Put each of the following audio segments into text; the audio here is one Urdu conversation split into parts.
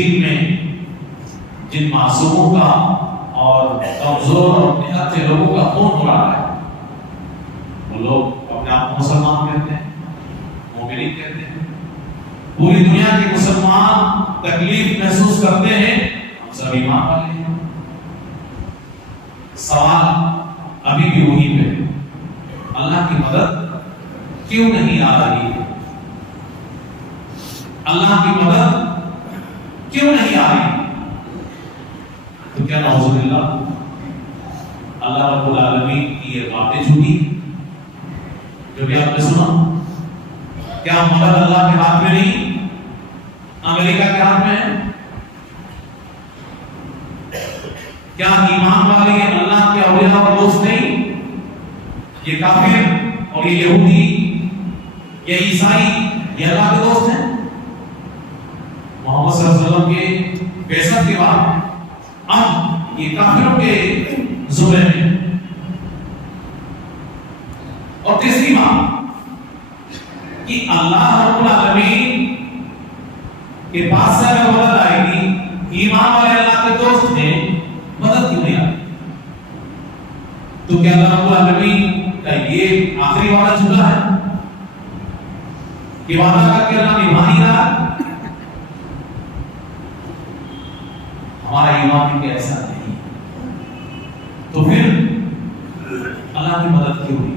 فلسطین میں جن معصوموں کا اور کمزور اور نہت سے لوگوں کا خون ہو رہا ہے، وہ لوگ اپنے آپ کو مسلمان کہتے ہیں، مومنین کہتے ہیں، پوری دنیا کے مسلمان تکلیف محسوس کرتے ہیں، ہم سب ایمان والے ہیں۔ سوال ابھی بھی وہی پہ، اللہ کی مدد کیوں نہیں آ رہی ہے؟ اللہ کی مدد کیوں نہیں آ رہی؟ تو کیا نعوذ باللہ اللہ رب العالمین کی یہ باتیں جھوٹی جو بھی آپ نے سنا؟ کیا مدد اللہ کے ہاتھ میں نہیں، امریکہ کے ہاتھ میں ہے؟ کیا ایمان والے یہ اللہ کے اولیاء اور دوست نہیں؟ یہ کافر اور یہ یہودی، یہ عیسائی، یہ اللہ کے دوست ہیں؟ محمد صلی اللہ علیہ وسلم کے بعثت کے بعد اب یہ کافروں کے زمرے میں۔ اور تیسری بات کہ اللہ رب العالمین کے پاس سے اگر مدد آئے گی، ایمان والے اللہ کے دوست ہیں، مدد کیوں نہیں آئی؟ تو کیا اللہ رب العالمین کا یہ آخری وعدہ جھوٹا ہے کہ وعدہ کر کے اللہ نبھا نہیں رہا؟ ہمارا ایمان بھی ایسا نہیں، تو پھر اللہ کی مدد کیوں ہوئی؟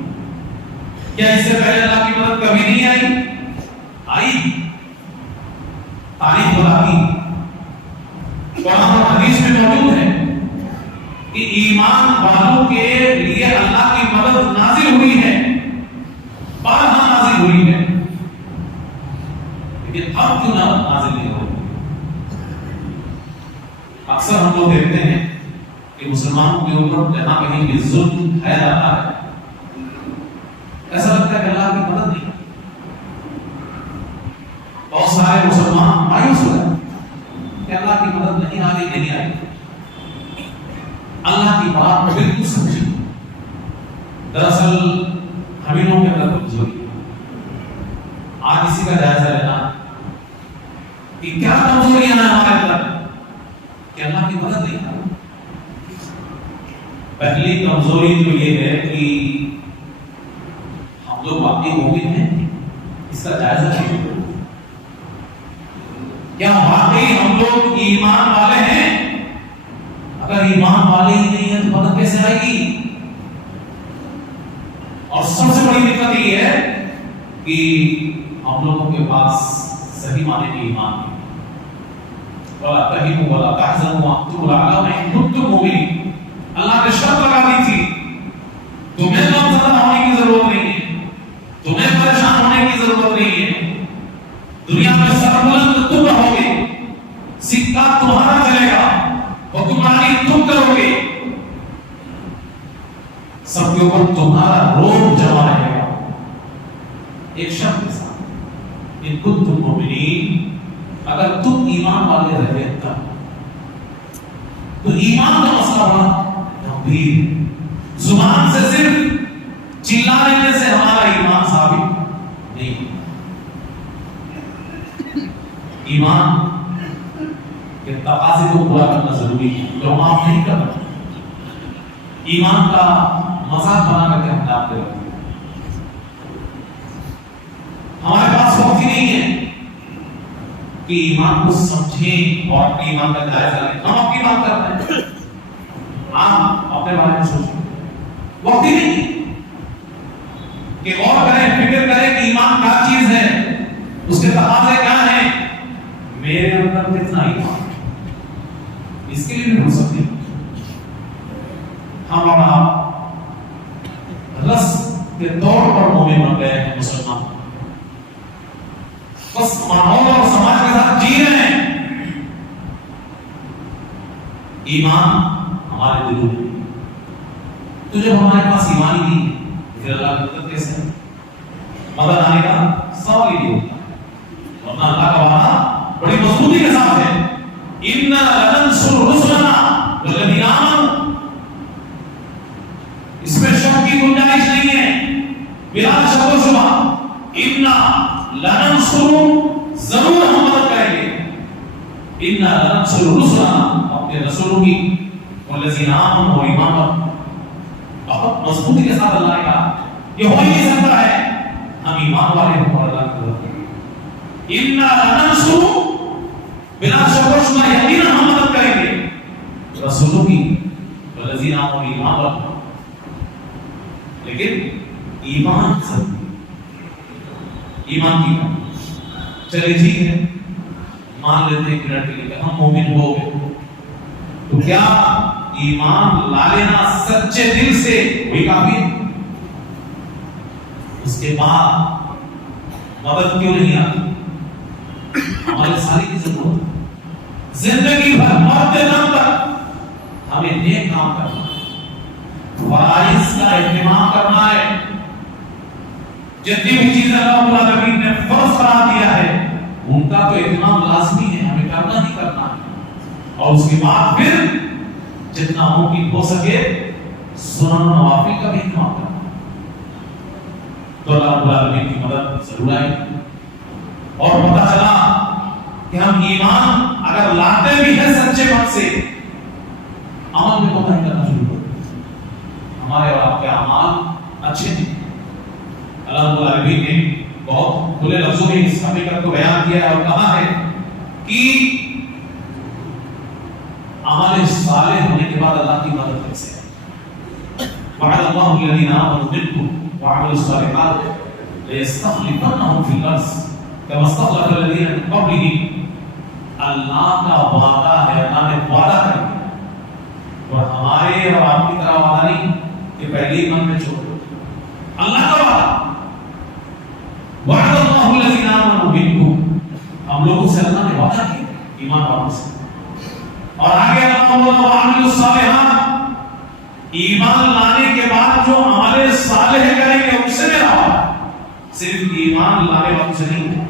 کیا اس سے پہلے اللہ کی مدد کبھی نہیں آئی؟ تاریخ بتاتی، قرآن اور حدیث میں موجود ہے کہ ایمان والوں کے لیے اللہ کی مدد نازل ہوئی ہے، بارہا نازل ہوئی ہے، لیکن اب کیوں نازل نہیں ہوئی؟ اکثر ہم لوگ دیکھتے ہیں کہ مسلمانوں کے اوپر جہاں کہیں بھی ظلم ہے جاتا ہے، ایسا لگتا ہے کہ اللہ کی مدد نہیں۔ بہت سارے مسلمان مایوس ہو گئے کہ اللہ کی مدد نہیں آئی۔ اللہ کی بات بالکل سمجھی۔ دراصل ہمیں لوگوں کے اندر کمزوری، آج اسی کا جائزہ لینا کہ کیا کمزوریاں ہیں ہمارے اندر کہ اللہ کی مدد نہیں آئی۔ پہلی کمزوری جو یہ ہے کہ ہم لوگ واقعی مومن ہیں، اس کا جائزہ نہیں۔ کیا واقعی ہم لوگ ایمان والے ہیں؟ اگر ایمان والے ہی نہیں ہیں تو مدد کیسے آئے گی؟ اور سب سے بڑی دقت یہ ہے کہ ہم لوگوں کے پاس صحیح معنی میں ایمان نہیں۔ وَلَا تَهِنُوا وَلَا تَحْزَنُوا وَأَنْتُمُ الْأَعْلَوْنَ إِن كُنتُم مُؤْمِنِينَ۔ اللہ نے شرط لگا دی تھی، تمہیں غم زدہ ہونے کی ضرورت نہیں ہے، تمہیں پریشان ہونے کی ضرورت نہیں ہے، دنیا میں سربلند تم رہو گے، سکہ تمہارا چلے گا، حکمرانی تم کرو گے، سب کے اوپر تمہارا روب جمع رہے گا۔ ایک شرط کے ساتھ، ان کنتم مؤمنین، اگر تم ایمان والے رہے تو ایمان کا مسئلہ بڑا گمبھیر۔ زبان سے صرف چلا لینے سے ہمارا ایمان ثابت نہیں۔ ایمان کے تقاضے کو پورا کرنا ضروری ہے، جو ہم آپ نہیں کر رہے۔ ایمان کا مذاق بنا کر کے ہم آپ کے رکھتے ہیں۔ ہمارے پاس وقت ہی نہیں ہے کہ ایمان کو سمجھیں اور اپنے ایمان کا جائزہ لیں۔ ہم اپنی بات کر رہے ہیں، آپ اپنے بارے میں سوچیں۔ وقت ہی نہیں کہ غور کریں، فکر کریں کہ ایمان کیا چیز ہے، اس کے تقاضے کیا ہیں، میرے اندر کتنا ایمان، اس کے لیے بھی ہو سکتے ہیں ہم اور آپ رس کے طور پر مومن بن گئے ہیں، مسلمان، بس ماحول اور سماج کے ساتھ جی رہے ہیں، ایمان ہمارے دلوں میں۔ تو جب ہمارے پاس ایمان ہی نہیں پھر اللہ کی مدد کیسے ہے؟ مدد آنے کا سوال ہی نہیں ہوتا، ورنہ اللہ کا وعدہ بڑی مضبوطی کے ساتھ ہے، اِنَّا لَنَنصُرُ رُسُلَنَا وَالَّذِينَ آمَنُوا۔ اس میں شک کی گنجائش نہیں ہے، بلا شک و شبہ، اِنَّا لَنَنصُرُ، ضرور ہم مدد کریں گے، انا لننصر رسلنا، اپنے رسولوں کی، والذین آمنوا اور ایمان پر بہت مضبوطی کے ساتھ اللہ نے کہا یہ ہو ہی نہیں سکتا ہے ہم ایمان والے ہوں اور اللہ کی مدد کریں، انا لننصر، بلا شک و شبہ یقینا ہم مدد کریں گے رسولوں کی، والذین آمنوا اور ایمان پر، لیکن ایمان ضروری، ایمان کی بات چلے ٹھیک ہے مان لیتے ہیں کہ کہ ہم مومن ہو گئے، تو کیا ایمان لا لینا سچے دل سے وہی کافی ہے؟ اس کے بعد مدد کیوں نہیں آتی؟ ہمارے ساری کی ضرورت ہے، زندگی بھر مرتے دم تک ہمیں نیک کام کرنا ہے، فرائض کا اہتمام کرنا ہے، جتنی بھی چیزیں اللہ رب العالمین نے فرض قرار دیا ہے ان کا تو اہتمام لازمی ہے، ہمیں کرنا ہی کرنا ہے، اور اس کے بعد پھر جتنا ممکن ہو سکے سنن نوافل کا بھی اہتمام کرنا ہے، تو اللہ رب العالمین کی مدد ضرور آئے گی۔ اور پتہ چلا کہ ہم ایمان اگر لاتے بھی ہیں سچے من سے، عمل میں کوتاہی کرنا شروع کر دیں، ہمارے اور آپ کے اعمال اچھے ہیں، اللہ رب العالمین نے بہت کھلے لفظوں میں اس حقیقت کو بیان کیا ہے اور کہا ہے کہ عمل صالح ہونے کے بعد اللہ کی مدد کیسے ہے، وعد اللہ الذین آمنوا منکم وعملوا الصالحات لیستخلفنہم فی الارض کما استخلف الذین من قبلہم، اللہ کا وعدہ ہے، اللہ نے وعدہ کیا اور ہمارے اور آپ کی طرح وعدہ نہیں کہ پہلے ہی من میں چھوڑ دو، اللہ کا وعدہ، وعد اللہ الذین آمنوا منکم، ہم لوگوں سے اللہ نے وعدہ کیا ایمان والوں سے، اور آگے اللہ وعملوا الصالحات، ایمان لانے کے بعد جو عمل صالح کریں گے ان سے میرا وعدہ، صرف ایمان لانے والوں سے نہیں ہے،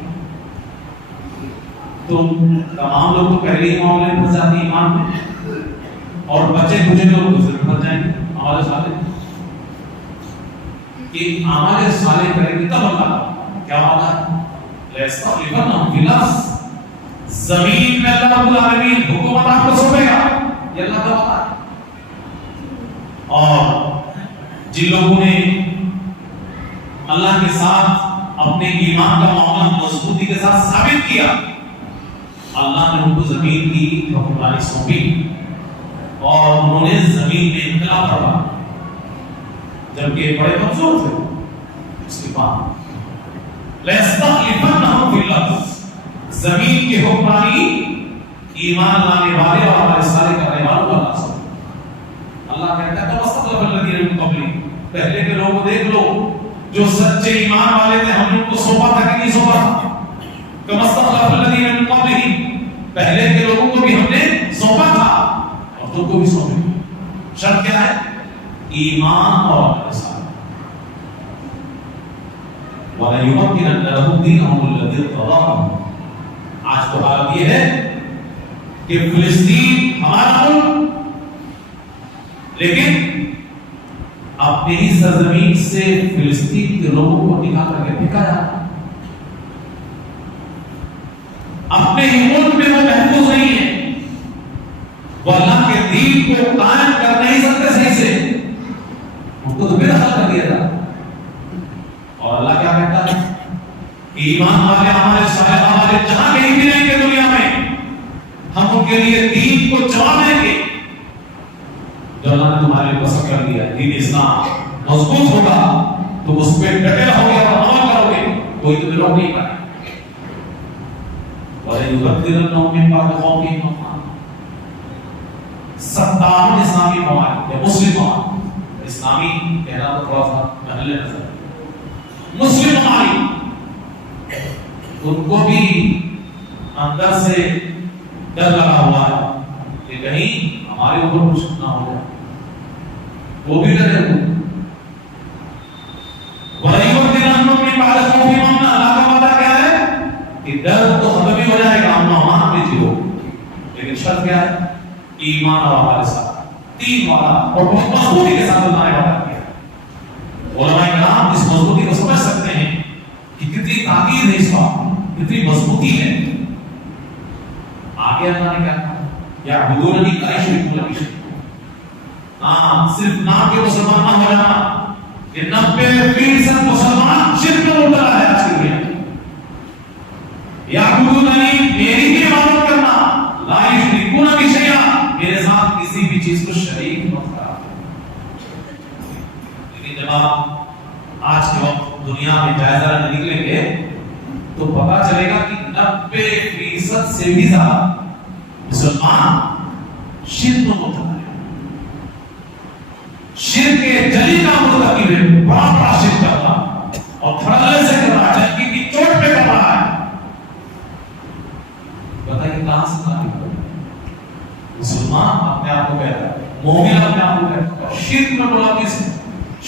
تو تمام لوگ تو پہلے ہی معاملے میں پھنس جاتے ہیں ایمان میں، اور بچے کچھ لوگ دوسرے میں پھنس جائیں گے عمل صالح، کہ عمل صالح کریں گے تب اللہ کیا وعدہ ہے، لیستخلفنہم فی الارض، زمین میں اللہ رب العالمین حکومت آپ کو سونپے گا، یہ اللہ کا وعدہ ہے، اور جن لوگوں نے اللہ کے ساتھ اپنے ایمان کا معاملہ مضبوطی کے ساتھ ثابت کیا، اللہ نے ان کو زمین کی حکمرانی سونپی اور انہوں نے زمین میں انقلاب کروا، جبکہ بڑے کمزور تھے، اس کے بعد لیستخلفنہم فی الارض، زمین کی حکمرانی ایمان لانے والے اور عمل صالح کرنے والوں پر نازل، اللہ کہتا ہے کما استخلف الذین من قبلہم، پہلے کے لوگوں کو دیکھ لو جو سچے ایمان والے تھے ہم نے ان کو سونپا تھا کہ نہیں سونپا تھا، کما استخلف الذین من قبلہم، پہلے کے لوگوں کو بھی ہم نے سونپا تھا اور تم کو بھی سونپے گا، شرط کیا ہے؟ ایمان اور عمل صالح، وَلَيُمَكِّنَنَّ لَهُمْ دِينَهُمُ الَّذِي ارْتَضَىٰ لَهُمْ، آج تو حالت یہ ہے کہ فلسطین ہمارا ملک، لیکن اپنی ہی سرزمین سے فلسطین کے لوگوں کو نکال کر کے پھینکا جاتا، اپنے ہی ملک میں وہ محفوظ نہیں ہے، وہ اللہ کے دین کو قائم کر نہیں سکتے صحیح سے، ان کو تو بے دخل کر دیا جاتا، اور اللہ کیا کہتا ہے؟ ایمان والے ہمارے صالح والے جہاں کہیں بھی رہیں گے دنیا میں ہم ان کے لیے دین کو جواب دیں گے، جو اللہ نے تمہارے لیے پسند کر دیا دین اسلام مضبوط ہوگا تو اس پہ ڈٹے رہو گے اور عمل کرو گے، کوئی تمہیں روک نہیں پائے، وَلَيُبَدِّلَنَّهُم مِّن بَعْدِ خَوْفِهِمْ أَمْنًا، 57 اسلامی ممالک یا مسلم ممالک، اسلامی کہنا تو تھوڑا سا محل نظر، مسلم ممالک ان کو بھی اندر سے ڈر لگا ہوا ہے کہ کہیں ہمارے اوپر کچھ نہ ہو جائے، وہ بھی ڈرے ہوئے، وَلَيُبَدِّلَنَّهُم مِّن بَعْدِ خَوْفِهِمْ أَمْنًا، اللہ کا وعدہ کیا ہے کہ ڈر تو ختم ہی ہو جائے گا، امن و امان بھی جیو، لیکن شرط کیا ہے؟ ایمان اور عمل صالح، تین وعدہ، اور بہت مضبوطی کے ساتھ اللہ نے وعدہ کیا۔ علماء کرام اس مضبوطی کو سمجھ سکتے ہیں کہ کتنی تاکید ہے اس بات، کتنی مضبوطی ہے۔ آگے آگے اللہ نے کیا کہا یعبدوننی لا یشرکون بی شیئا. صرف نام کے مسلمان نہ ہو جانا. یہ 90% مسلمان شرک میں مبتلا ہے آج کی دنیا میں. یعبدوننی میری ہی عبادت کرنا, لا یشرکون بی شیئا میرے ساتھ کسی بھی چیز کو شریک مت کرنا. لیکن جب آپ آج کے وقت دنیا میں جائزہ لینے نکلیں گے تو پتا چلے گا کہ 90% سے بھی زیادہ مسلمان شرک میں مبتلا ہے. شرک کے جلی کا مرتکب ہے, بڑا بڑا شرک کر رہا اور دھڑلے سے کر رہا ہے, جنگی کی چوٹ پہ کر رہا ہے. بتائیے کہاں سے کہاں نکلا مسلمان اپنے آپ کو کہتا ہے, مومن اپنے آپ کو کہتا ہے. شرک میں بولا کس نے؟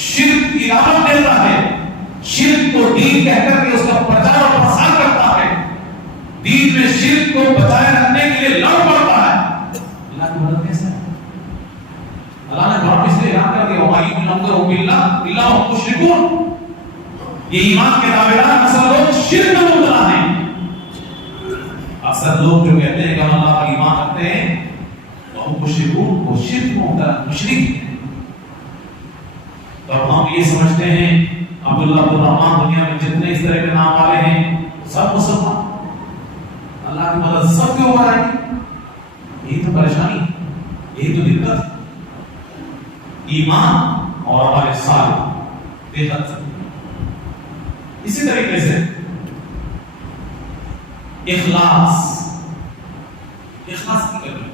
شرک کی دعوت دیتا ہے, شرک کو دین کہہ کر کے اس کا پرچار اور پرسار کرتا ہے, دین میں شرک کو بچائے رکھنے کے لیے لڑ پڑتا ہے. اللہ کی مدد کیسے ہے؟ اللہ نے بہت اس لیے اعلان کر دیا وَمَا يُؤْمِنُ بِاللَّهِ إِلَّا هُمْ مُشْرِكُونَ. یہ ایمان کے دعویدار اکثر لوگ شرک میں مبتلا ہیں. اکثر لوگ جو کہتے ہیں کہ ہم اللہ پر ایمان رکھتے ہیں وہ مشرکون, وہ شرک میں مبتلا مشرک ہیں. تو ہم یہ سمجھتے ہیں عبداللہ عبد الرحمن دنیا میں جتنے اس طرح کے نام والے ہیں سب مسلمان, اللہ کی مدد سب کے اوپر آئے گی. یہی تو پریشانی, یہی تو دقت. ایمان اور ہمارے سال بے حد. اسی طریقے سے اخلاص کی کرنی.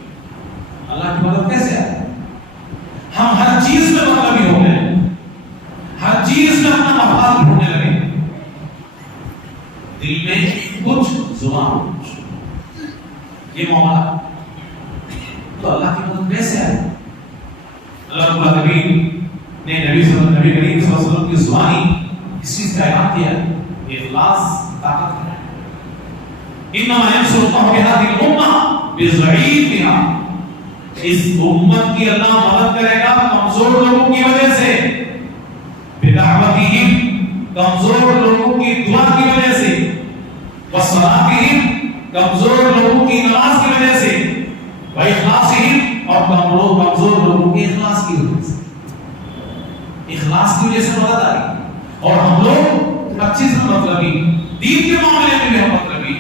اللہ کی مدد کیسے آئے؟ ہم ہر چیز میں مطلبی ہو گئے, ہر چیز میں اپنا مفاد ڈھونڈنے لگے, دل میں کچھ زبان کچھ, یہ معاملہ. تو اللہ کی مدد کیسے آئے؟ اللہ رب العالمین نے نبی کریم صلی اللہ علیہ وسلم کی زبانی اس چیز کا اعلان کیا. اخلاص طاقت ہے. انما ينصر الله بهذه الامه بضعيفها. اس امت کی اللہ مدد کرے گا کمزور لوگوں کی وجہ سے, بدعوتہم کمزور لوگوں کی دعا کی وجہ سے, وصلاتہم کمزور لوگوں کی نماز کی وجہ سے, واخلاصہم اور کمزور لوگوں کے اخلاص کی وجہ سے. اخلاص کی وجہ سے مدد آئی. اور ہم لوگ 25 مطلبی, دین کے معاملے میں بھی ہم مطلبی.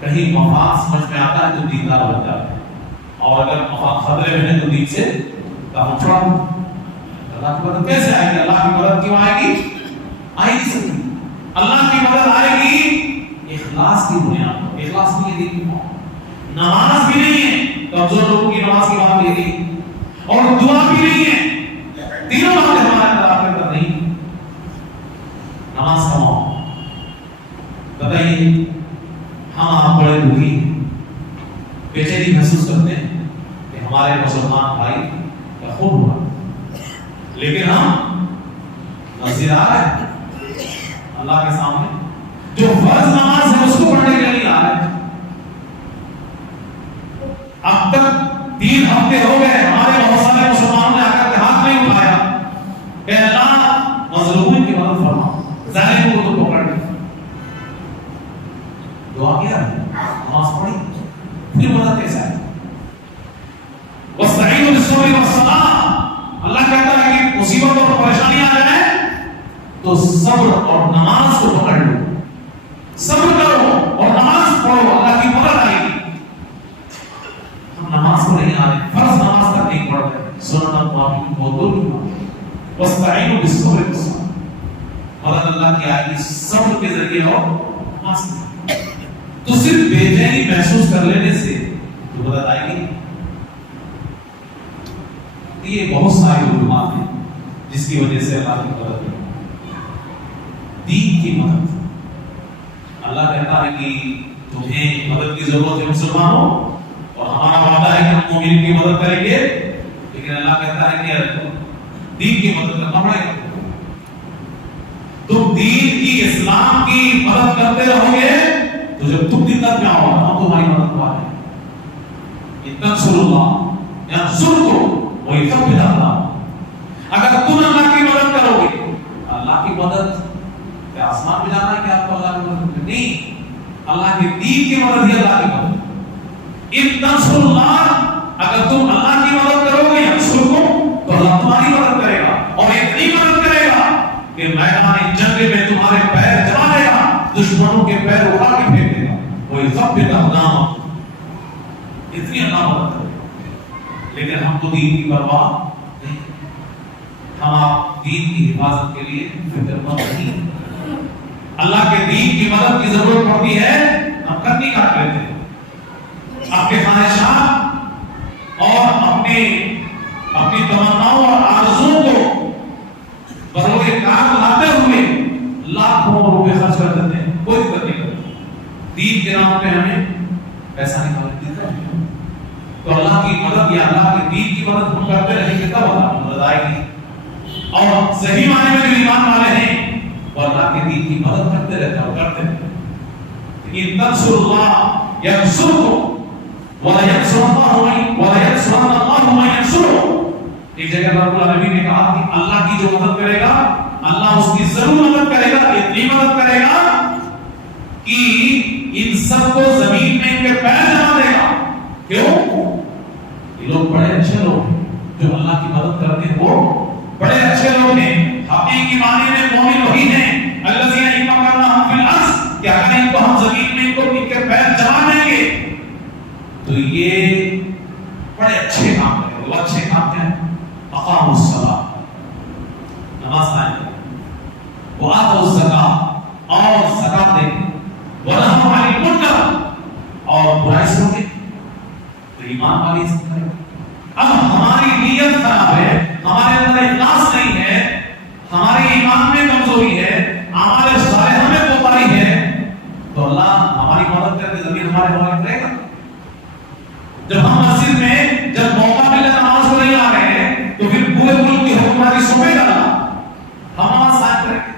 کہیں مفاد سمجھ میں آتا ہے تو دیندار بن جاتا ہے, اور اگر مفاد خطرے میں ہے تو دین سے کام چھوڑا. اللہ کی مدد کیسے آئے گی؟ اللہ کی مدد کیوں آئے گی؟ آئے گی سکتی. اللہ کی مدد آئے گی اخلاص کی بنیاد پر. اخلاص نہیں ہے دین کی بنیاد. نماز بھی نہیں ہے, کمزور لوگوں کی نماز کی بات نہیں ہے, اور دعا بھی نہیں ہے. تینوں باتیں ہمارے اندر آپ کے اندر نہیں. نماز کا موقع بتائیے, ہم آپ بڑے دکھی بے چینی محسوس کرتے ہیں کہ ہمارے مسلمان بھائی کا خون ہوا, لیکن ہم مسجد آ رہے ہیں اللہ کے سامنے, جو فرض نماز ہے اس کو پڑھنے کے لیے نہیں آ رہے. اب تک 3 ہفتے ہو گئے, ہمارے بہت سارے مسلمانوں نے آ کر کے ہاتھ نہیں اٹھایا کہ اللہ مظلومین کی مدد فرما, ظالموں کو تو پکڑ لے. دعا کیا, نماز پڑھی, پھر مدد کیسے آئے؟ وَاسْتَعِينُوا بِالصَّبْرِ وَالصَّلَاةِ. اللہ کہتا ہے کہ مصیبت اور پریشانی آ جائے تو صبر اور نماز کو پکڑ لو, صبر کرو اور نماز پڑھو, اللہ کی مدد آئے گی. ہم نماز کو نہیں آ رہے, فرض نماز تک نہیں پڑھ رہے, سنت معافی بہت دور. وَاسْتَعِينُوا بِالصَّبْرِ وَالصَّلَاةِ. مدد اللہ کی آئے گی صبر کے ذریعے اور نماز کے. تو صرف بے چینی محسوس کر لینے سے تو مدد آئے گی. یہ بہت ساری علومات ہیں جس کی وجہ سے اللہ کی مدد ہے. دین کی مدد. اللہ کہتا ہے کہ تمہیں مدد کی ضرورت ہے مسلمانوں, اور ہمارا وعدہ ہے کہ ہم مومنین کی مدد کریں گے, لیکن اللہ کہتا ہے کہ دین کی مدد کرنا پڑے گا. تم دین کی, اسلام کی مدد کرتے رہو گے تو جب تم دقت میں آؤ ہم تمہاری مدد کو آئے. تنصر اللہ ینصرکم ویثبت اللہ. اگر تم اللہ کی مدد کرو گے, اللہ کی مدد کیا آسمان میں جانا ہے کہ آپ کو اللہ کی مدد کرنی نہیں. اللہ کے دین کی مدد ہی اللہ کی مدد. ان تنصروا اللہ، اگر تم اللہ کی مدد کرو گے ینصرکم، تو اللہ تمہاری مدد کرے گا، اور اتنی مدد کرے گا کہ میدان جنگ میں تمہارے پیر جما دے گا، دشمنوں کے پیر اٹھا کے پھینک دے گا. وَيُثَبِّتُ أَقْدَامَهُمْ، اتنی اللہ مدد کرے گا. لیکن ہم تو دین کی پرواہ نہیں، ہم آپ دین کی حفاظت کے لیے فکر مند نہیں. اللہ کے دین کی مدد کی ضرورت پڑتی ہے، ہم کرنی کاٹ لیتے ہیں. اپنے خواہشات اور اپنی تمناؤں اور آرزوؤں کو بروئے کار لاتے ہوئے لاکھوں روپے خرچ کر دیتے ہیں، کوئی دقت نہیں کرتے. دین کے نام پہ ہمیں پیسہ نکالنے دیتا ہے. تو اللہ کی مدد یا اللہ کے دین کی مدد ہم کرتے رہیں گے تب اللہ کی مدد آئے گی. اور صحیح معنی میں جو ایمان والے ہیں وہ اللہ کے دین کی مدد کرتے رہتے ہیں اور کرتے رہتے ہیں. ان تنصروا اللہ ینصرکم ولا ينصرن اللہ من ینصرہ. ایک جگہ رب العالمین نے کہا کہ اللہ کی جو مدد کرے گا اللہ اس کی ضرور مدد کرے گا، اتنی مدد کرے گا کہ ان سب کو زمین میں ان کے پیر جما دے گا. کیوں؟ یہ لوگ بڑے اچھے لوگ ہیں، جو اللہ کی مدد کرتے ہیں وہ بڑے اچھے لوگ ہیں. حقیقی معنی میں مومن وہی ہیں الذین ان مکناہم فی الارض، کہ اگر ان کو ہم زمین میں ان کے پیر جما دیں گے تو یہ بڑے اچھے کام کریں گے. وہ اچھے کام کیا ہیں؟ اقاموا الصلاۃ، نماز قائم کریں، وآتوا الزکاۃ، اور زکات دیں، ونہوا عن المنکر، اور برائی سے روکیں. تو ایمان والی اس طرح. اب ہماری نیت خراب ہے، ہمارے اندر اخلاص نہیں ہے، ہمارے ایمان میں کمزوری ہے، اعمال صالحہ میں کوتاہی ہے، تو اللہ ہماری مدد کر کے زمین ہمارے حوالے کرے گا. جب ہم مسجد میں جب موقع ملے نماز کو نہیں آ رہے ہیں تو پھر پورے ملک کی حکمرانی سونپے گا اللہ، ہم نماز قائم کریں گے.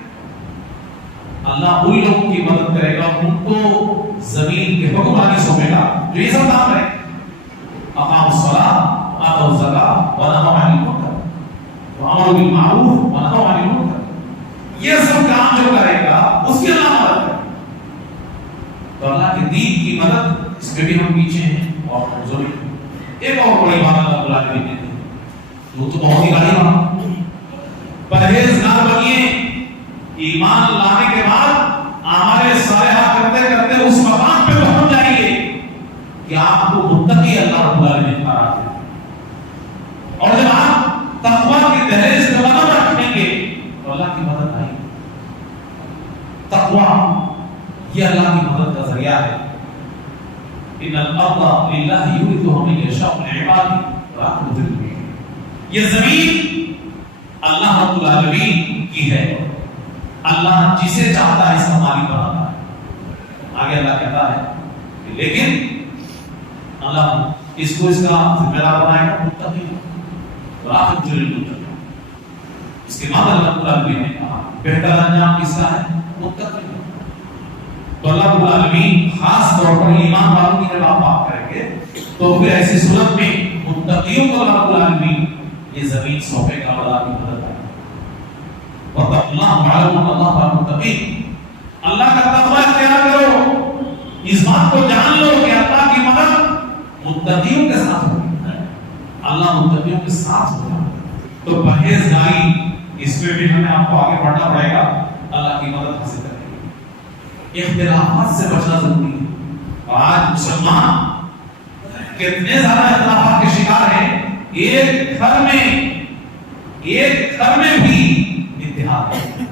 اللہ ان لوگوں کی مدد کرے گا، ان کو زمین کی حکمرانی سونپے گا جو یہ سب کام کریں. اقاموا الصلاۃ وآتوا الزکاۃ ونہوا عن المنکر وامروا بالمعروف ونہوا عن المنکر. یہ سب کام جو کرے گا اس کی اللہ مدد کرے گا. تو اللہ کے دین کی مدد اس میں بھی ہم پیچھے ہیں اور کمزوری. ایک اور بڑی بات اللہ العالمین نے دی، وہ تو بہت ہی بڑی بات، پرہیزگار بنیے. ایمان لانے کے بعد اعمال صالحہ کرتے کرتے اس مقام پہ پہنچ جائیں گے کہ آپ کو متقی اللہ رب العالمین قرار دے. اور جب آپ تقویٰ کی دہلیز پہ قدم رکھیں گے تو اللہ کی مدد آئے گی. تقویٰ یہ اللہ کی مدد کا ذریعہ ہے. ان الارض للہ یورثها من یشاء من عباده والعاقبۃ للمتقین. یہ زمین اللہ رب العالمین کی ہے، اللہ جسے چاہتا ہے اس کا مالک بناتا ہے. آگے اللہ کہتا ہے کہ لیکن اللہ اس کو اس کا ذمہ دار بنائے گا متقی والعاقبۃ للمتقین. اس کے بعد اللہ رب العالمین نے کہا بہتر انجام کس کا ہے؟ متقی. تو اللہ رب العالمین خاص طور پر ایمان والوں کی جب آپ بات کریں گے تو پھر ایسی صورت میں متقیوں کو اللہ رب العالمین یہ زمین سونپے گا اور اللہ کی مدد کرے گا. وَاتَّقُوا اللَّهَ وَاعْلَمُوا أَنَّ اللَّهَ مَعَ الْمُتَّقِينَ. اللہ کا تقوی اختیار کرو، اس بات کو جان لو کہ اللہ کی مدد متقیوں کے ساتھ ہوگی، اللہ متقیوں کے ساتھ ہوگا. تو پرہیزگاری اس میں بھی ہمیں آپ کو آگے بڑھنا پڑے گا اللہ کی مدد حاصل کرنے. اختلافات سے بچنا ضروری ہے. اور آج مسلمان کتنے زیادہ اختلافات کے شکار ہیں. ایک گھر میں بھی اتحاد ہے.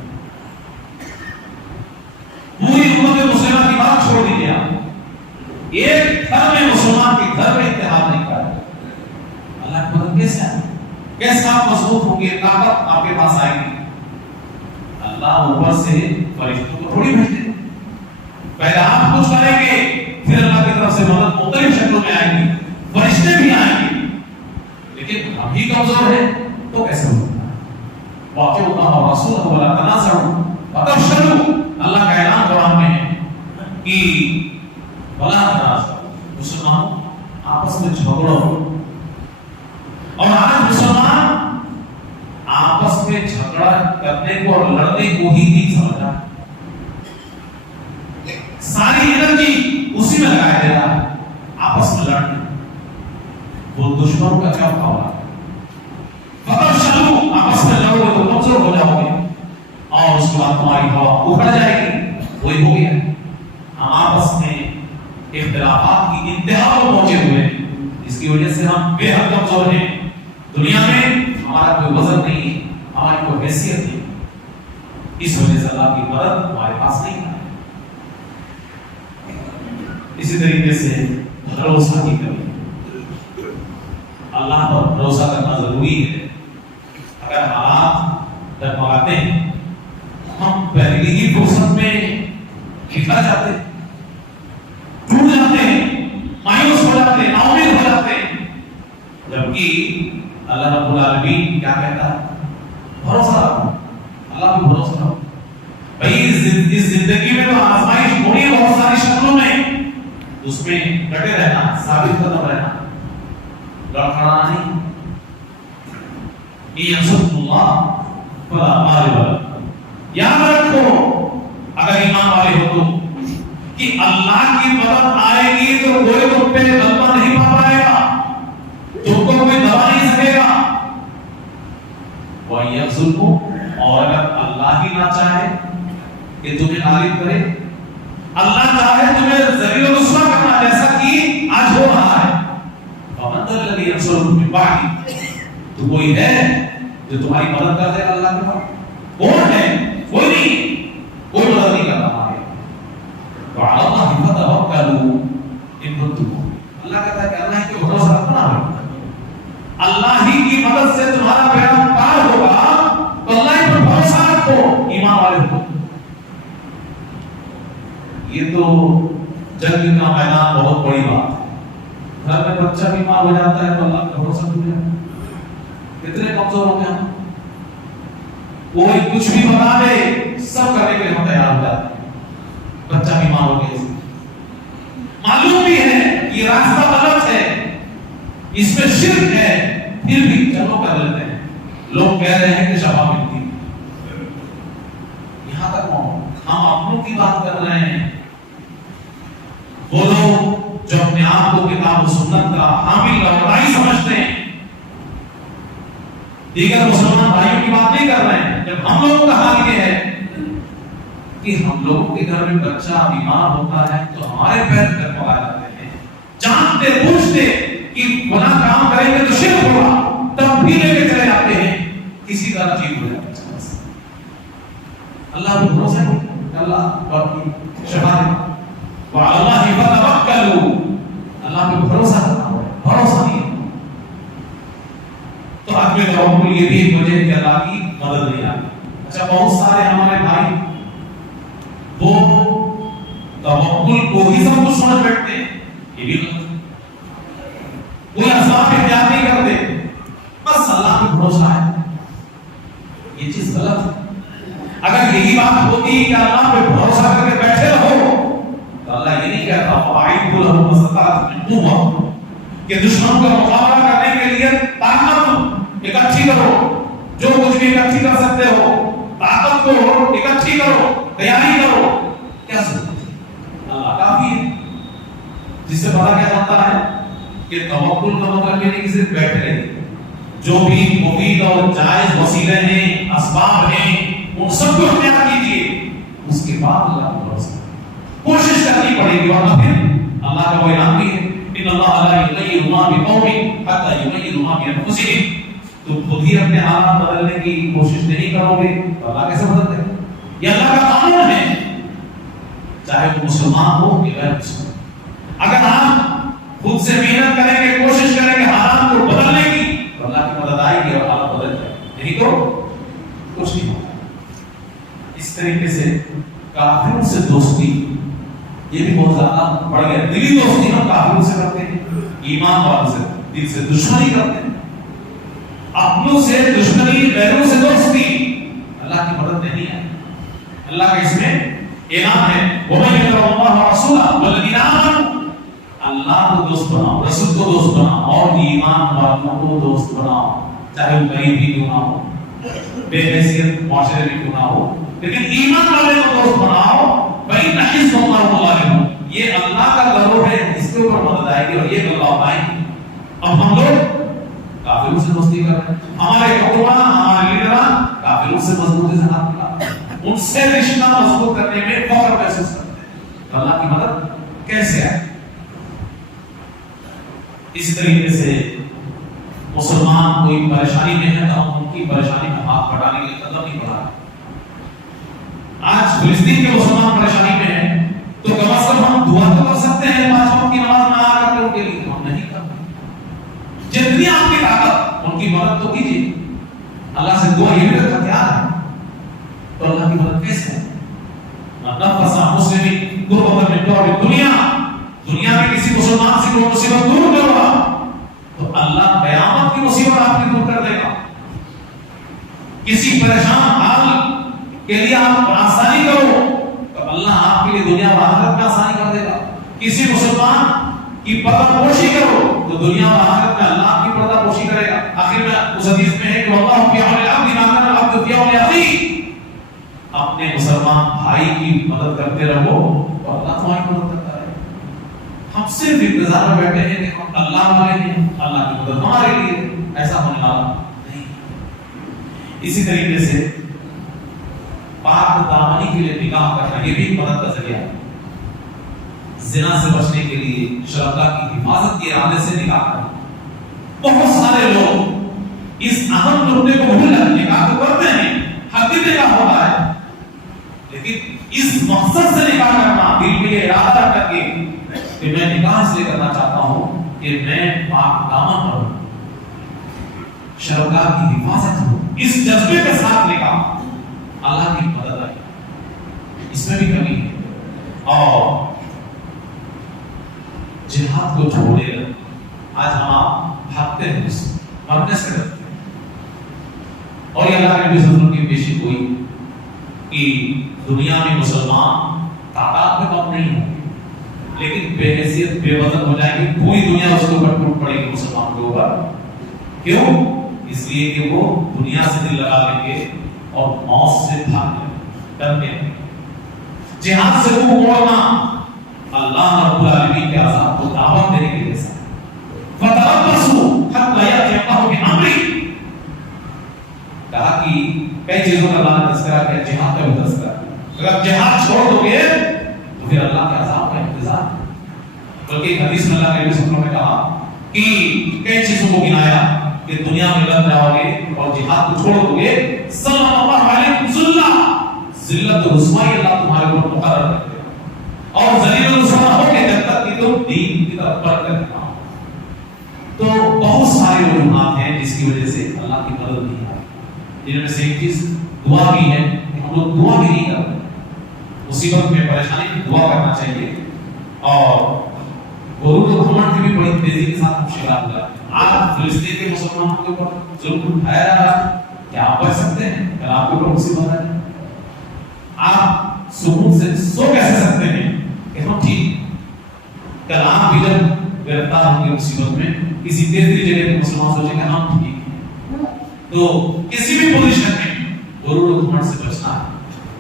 پوری امت مسلمہ کی بات چھوڑ دیجیے آپ، ایک گھر میں مسلمان کے گھر میں اتحاد نہیں کر رہے. اللہ کی مدد کیسے آئے؟ کیسے آپ مضبوط ہوں گے؟ طاقت آپ کے پاس آئے گی. اللہ اوپر سے فرشتوں کو تھوڑی بھیجتے، پہلے آپ کچھ کریں گے پھر اللہ کی طرف سے مدد مختلف شکلوں میں آئے گی، فرشتے بھی آئیں گے. لیکن ہم ہی کمزور ہیں تو کیسے ہوگا؟ وَأَطِيعُوا اللَّهَ وَرَسُولَهُ وَلَا تَنَازَعُوا فَتَفْشَلُوا. اللہ کا اعلان قرآن میں ہے کہ وَلَا تَنَازَعُوا، مسلمان آپس میں جھگڑو. اور آج مسلمان آپس میں جھگڑا کرنے کو اور لڑنے کو ہی نہیں سمجھ رہا. ساری انرجی مجاہدہ آپس میں لڑنے، وہ دشمنوں کا کیا مقابلہ؟ فتفشلوا، آپس میں لڑو گے تو کمزور ہو جاؤ گے اور اس کے بعد تمہاری ہوا اکھڑ جائے گی. وہی ہو گیا. ہم آپس میں اختلافات کی انتہا پر پہنچے ہوئے ہیں، اس کی وجہ سے ہم بے حد کمزور ہیں. دنیا میں ہمارا کوئی وزن نہیں، ہماری کوئی حیثیت نہیں، اس وجہ سے اللہ کی مدد ہمارے پاس نہیں ہے. اسی طریقے سے بھروسہ کی کمی، اللہ پر بھروسہ کرنا ضروری ہے. اگر حالات ڈگمگاتے ہیں، ہم پہلی ہی فرصت میں کھلا جاتے ہیں، ٹوٹ جاتے ہیں، مایوس ہو جاتے ہیں، ناامید ہو جاتے ہیں. جبکہ اللہ رب العالمین کیا کہتا ہے؟ بھروسہ رکھو، اللہ پہ بھروسہ رکھو. بھائی اس زندگی میں تو آزمائش ہونی ہے بہت ساری شکلوں میں، اس میں ڈٹے رہنا، ثابت قدم رہنا، لڑکھڑانا نہیں. ينصركم الله فلا غالب لكم. یاد رکھو اگر ایمان والے ہو تو کہ اللہ کی مدد آئے گی تو کوئی تم پہ غلبہ نہیں پا پائے گا، تم کو کوئی دبا نہیں سکے گا. وَيَخْذُلْكُمْ، اور اگر اللہ ہی نہ چاہے کہ تمہیں غالب کرے، اللہ چاہے تمہیں ذلیل و رسوا کرنا جیسا کہ آج ہو رہا ہے، فَمَنْ ذَا الَّذِي يَنصُرُكُم مِّن بَعْدِهِ، تو کوئی ہے جو تمہاری مدد کر دے گا اللہ کے پاس؟ کون ہے؟ کوئی نہیں، کوئی مدد نہیں کر رہا ہے. وَعَلَى اللَّهِ فَتَوَكَّلُوا إِن كُنتُم مُؤْمِنِينَ. اللہ کہتا ہے کہ اللہ کے بھروسہ رکھنا ہے، اللہ ہی کی مدد سے تمہارا بیڑا پار ہوگا، تو اللہ پر بھروسہ رکھو ایمان والے ہو. یہ تو جنگ کا میدان بہت بڑی بات ہے. گھر میں بچہ بیمار ہو جاتا ہے تو اللہ کا بھروسہ ٹوٹ جاتا ہے. کتنے کمزور ہو گئے ہم، کوئی کچھ بھی بتا دے سب کرنے کے لیے ہم تیار ہو جاتے ہیں. بچہ بیمار ہو گیا، معلوم بھی ہے یہ راستہ غلط ہے، اس میں شرک ہے، پھر بھی چلو کر لیتے ہیں. لوگ کہہ رہے ہیں کہ شفا ملتی، یہاں تک ہم اپنوں کی بات کر رہے ہیں. وہ لوگ جو اپنے آپ کو کتاب و سنت کا حامل اور رائی سمجھتے ہیں، دیگر مسلمان بھائیوں کی بات نہیں کر رہے ہیں. جب ہم لوگوں کا حال یہ ہے کہ ہم لوگوں کے گھر میں بچہ بیمار ہوتا ہے تو ہمارے پیر ڈگمگا جاتے ہیں، جانتے بوجھتے کہ گناہ کام کریں گے تو شرک ہوگا، تب بھی لے کے چلے جاتے ہیں، کسی کا ٹھیک ہو جاتا ہے. اللہ پہ بھروسہ نہیں، اللہ پر شفا دے. وعلی اللہ فتوکلوا، اللہ پہ بھروسہ کرنا ہے، بھروسہ نہیں. تو عدم توکل یہ بھی ایک وجہ ہے کہ اللہ کی مدد نہیں آتی. اچھا بہت سارے ہمارے بھائی وہ توکل کو ہی سب کچھ سمجھ بیٹھتے ہیں، یہ بھی غلط ہے. کوئی اسباب اختیار نہیں کرتے، بس اللہ پہ بھروسہ ہے، یہ چیز غلط ہے. اگر یہی بات ہوتی کہ اللہ پہ بھروسہ کر کے بیٹھے رہو تو اللہ یہ نہیں کہتا وَأَعِدُّوا لَهُم مَا اسْتَطَعْتُم مِّن قُوَّةٍ، کہ دشمنوں کا مقابلہ کرنے کے لیے طاقت اکٹھی کرو، جو کچھ بھی اکٹھی کر سکتے ہو طاقت کو اکٹھی کرو، تیاری کرو. کیا ضرورت؟ اللہ کافی ہے. جس سے پتا کیا چلتا ہے کہ توکل کا مطلب یہ نہیں کہ صرف بیٹھے رہے، جو بھی مفید اور جائز وسیلے ہیں، اسباب ہیں، ان سب کو اختیار کیجیے، اس کے بعد اللہ پر بھروسہ کوشش کرنی پڑے گی. ورنہ پھر اللہ کا وہ اعلان بھی ہے ان اللہ لا یغیر ما بقوم حتى یغیروا ما بانفسهم. تم خود ہی اپنے حالات بدلنے کی کوشش نہیں کرو گے تو اللہ کیسے بدل دے؟ یہ اللہ کا قانون ہے، چاہے وہ مسلمان ہو یا غیر مسلمان. اگر آپ خود سے محنت کریں گے، کوشش کریں گے حالات کو بدلنے کی، تو اللہ کی مدد آئے گی اور حالات بدل جائے گی، نہیں تو کچھ نہیں ہوگا. اس طریقے سے کافروں سے دوستی یہ بھی بہت زیادہ بڑھ گیا. دلی دوستی ہم کافروں سے کرتے ہیں، ایمان والوں سے دل سے دشمنی کرتے ہیں. اپنوں سے دشمنی، غیروں سے دوستی، اللہ کی مدد نہیں ہے. اللہ کا اس میں اعلان ہے وَمَن يَطِعِ اللَّهَ وَرَسُولَهُ وَالَّذِينَ آمَنُوا، اللہ کو دوست بناؤ، رسول کو دوست بناؤ اور ایمان والوں کو دوست بناؤ، چاہے وہ غریب ہی کیوں نہ ہو، بے حیثیت معاشرے میں کیوں نہ ہو، لیکن ایمان والے کو دوست بناؤ. فَإِنَّ حِزْبَ اللَّهِ هُمُ الْغَالِبُونَ، یہ اللہ کا غرور ہے، اس کے اوپر مدد آئے گی اور یہ اللہ آئیں گے. اب ہم لوگ کافروں سے دوستی کر رہے ہیں، ہمارے حکمران ہمارے لیڈران کافروں سے مضبوطی سے ہاتھ ملا، ان سے رشتہ مضبوط کرنے میں فخر محسوس کرتے ہیں. تو اللہ کی مدد کیسے آئے؟ اس طریقے سے مسلمان کوئی پریشانی میں ہے تو ہم ان کی پریشانی میں ہاتھ بڑھانے کے لیے قدم نہیں بڑھا رہے. آج فلسطین کے مسلمان پریشانی میں ہیں تو کم از کم ہم دعا تو کر سکتے ہیں 5 وقت کی نماز میں آ کر کے ان کے لیے. ہم نہیں کرتے. جتنی آپ کی طاقت ان کی مدد تو کیجیے. اللہ سے دعا یہ بھی رکھا تیار ہے تو اللہ کی مدد کیسے ہے؟ نفس مسلم قربت من دور دنیا میں کسی مسلمان سے کوئی مصیبت دور نہیں ہوا تو اللہ قیامت کی مصیبت آپ کی دور کر دے گا. کسی پریشان حال کے لیے آپ آسانی کرو تو اللہ آپ کے لیے دنیا و آخرت میں آسانی کر دے گا. کسی مسلمان کی پردہ پوشی کرو تو دنیا و آخرت میں اللہ آپ کی پردہ پوشی کرے گا. آخر میں اس حدیث میں ہے کہ اللہ فی عون العبد ما کان العبد فی عون اخیہ. اپنے مسلمان بھائی کی مدد کرتے رہو تو اللہ تمہاری مدد کرتا رہے. ہم صرف انتظار میں بیٹھے ہیں کہ ہم اللہ والے ہیں، اللہ کی مدد ہمارے لیے، ایسا ہونے والا نہیں. اسی طریقے سے پاک دامنی کے لیے نکاح کرنا یہ بھی مدد کا ذریعہ ہے. زنا سے بچنے کے لیے شرعہ کی حفاظت کے ارادے سے نکاح کرنا. بہت سارے لوگ اس اہم نقطے کو بھول کر نکاح تو کرتے ہیں، حقیقی نکاح ہوتا ہے، لیکن اس مقصد سے نکاح کرنا دل میں یہ ارادہ کر کے کہ میں نکاح اس لیے کرنا چاہتا ہوں کہ میں پاک دامن ہوں، شرعہ کی حفاظت ہوں، اس جذبے کے ساتھ نکاح اللہ کی مدد آئی. اس میں بھی کمی ہے. اور جہاد کو چھوڑے آج ہم بھاگتے ہیں، مرنے سے ڈرتے ہیں. اور یہ اللہ کے نبی صلی اللہ علیہ وسلم کی پیشی ہوئی کہ دنیا میں مسلمان تعداد میں کم نہیں ہوں لیکن بے حیثیت بے وزن ہو جائے گی. پوری دنیا اس کے اوپر ٹوٹ پڑے گی مسلمان کے اوپر. کیوں؟ اس لیے کہ وہ دنیا سے دل لگا لیں گے اور موت سے بھاگ لیں گے، ڈرتے ہیں. جہاد سے منہ موڑنا اللہ رب العالمین کے عذاب کو دعوت دینے کے جیسا ہے. فتربصوا حتى يأتي الله بأمره. کہا کہ کئی چیزوں کا اللہ نے تذکرہ کیا، جہاد کا بھی تذکرہ. اگر جہاد چھوڑ دو گے تو پھر اللہ کے عذاب کا انتظار ہے. بلکہ ایک حدیث میں اللہ کے نبی صلی اللہ علیہ وسلم نے کہا کہ کئی چیزوں کو گنایا کہ دنیا میں لگ جاؤ گے اور جہاد کو چھوڑ دو گے، صلی اللہ علیہ وسلم ذلت و رسوائی اللہ تمہارے اوپر مقرر کر دے گا اور ذلیل و رسوا ہو کے جب تک کہ تم دین کی طرف بڑھ کر جاؤ. تو بہت سارے وجوہات ہیں جس کی وجہ سے اللہ کی مدد نہیں آئی. جن میں سے ایک چیز دعا بھی ہے کہ ہم لوگ دعا بھی نہیں کرتے. مصیبت میں پریشانی میں دعا کرنا چاہیے. اور غرور و گھمنڈ کی بھی بڑی تیزی کے ساتھ ہم شکار ہو جاتے ہیں. آج فلسطین کے مسلمانوں کے اوپر ظلم اٹھایا جا رہا ہے، کیا آپ بچ سکتے ہیں؟ کل آپ کے اوپر مصیبت آئے آپ سکون سے سو کیسے سکتے ہیں کہ ہم ٹھیک؟ کل آپ بھی جب گرفتار ہوں گے مصیبت میں کسی تیزی جگہ کے مسلمان سوچیں کہ ہم ٹھیک ہیں. تو کسی بھی پوزیشن میں غرور و گھمنڈ سے بچنا ہے.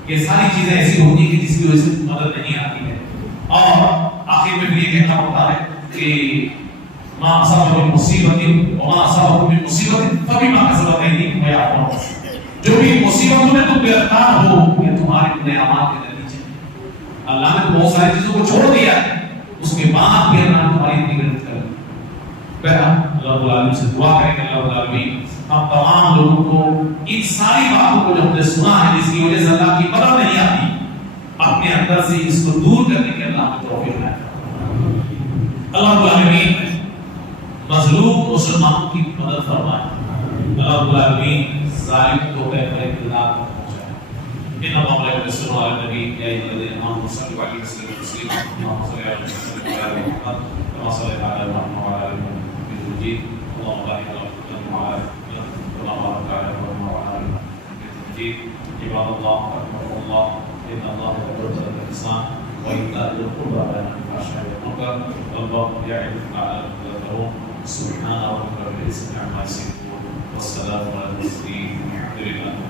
یہ ساری چیزیں ایسی ہوتی ہیں کہ جس کی وجہ سے مدد نہیں آتی ہے. اور آخر میں بھی یہ کہنا ہوتا ہے کہ ما اصاب من مصیبت وما اصاب من مصیبت فبما کسبت ایدیکم ویعفو عن کثیر. جو بھی مصیبتوں میں تم گرفتار ہو یہ تمہارے اپنے اعمال کے نتیجے ہیں. اللہ نے تو بہت ساری چیزوں کو چھوڑ دیا ہے، اس کے بعد بھی اللہ نے تمہاری اتنی مدد کر دی. بہرحال اللہ رب العالمین سے دعا کریں کہ اللہ رب العالمین ہم تمام لوگوں کو ان ساری باتوں کو جو ہم نے سنا ہے جس کی وجہ سے اللہ کی مدد نہیں آتی، اپنے اندر سے اس کو دور کرنے کے اللہ کو توفیق عطا فرمائے. اللہ رب العالمین مظلوم مسلمانوں کی مدد فرمائے. اللہ رب العالمین ظالم کو بہتر اقتدار پہنچائے. ان اللہ علیہ وسلم علی نبی یا الذین آمنوا صلوا علیہ وسلم تسلیما اللهم صل علی محمد كما صليت على ابراهيم وعلى ال ابراهيم انك مجيد. اللهم بارك على محمد وعلى ال محمد كما باركت على ابراهيم وعلى ال ابراهيم انك مجيد. عباد الله رحمكم الله ان الله يأمر بالإحسان وإيتاء ذي القربى وينهى عن الفحشاء والمنكر والبغي يعظكم لعلكم تذكرون. سبحان ربك رب العزة عما يصفون والسلام على المرسلين والحمد لله.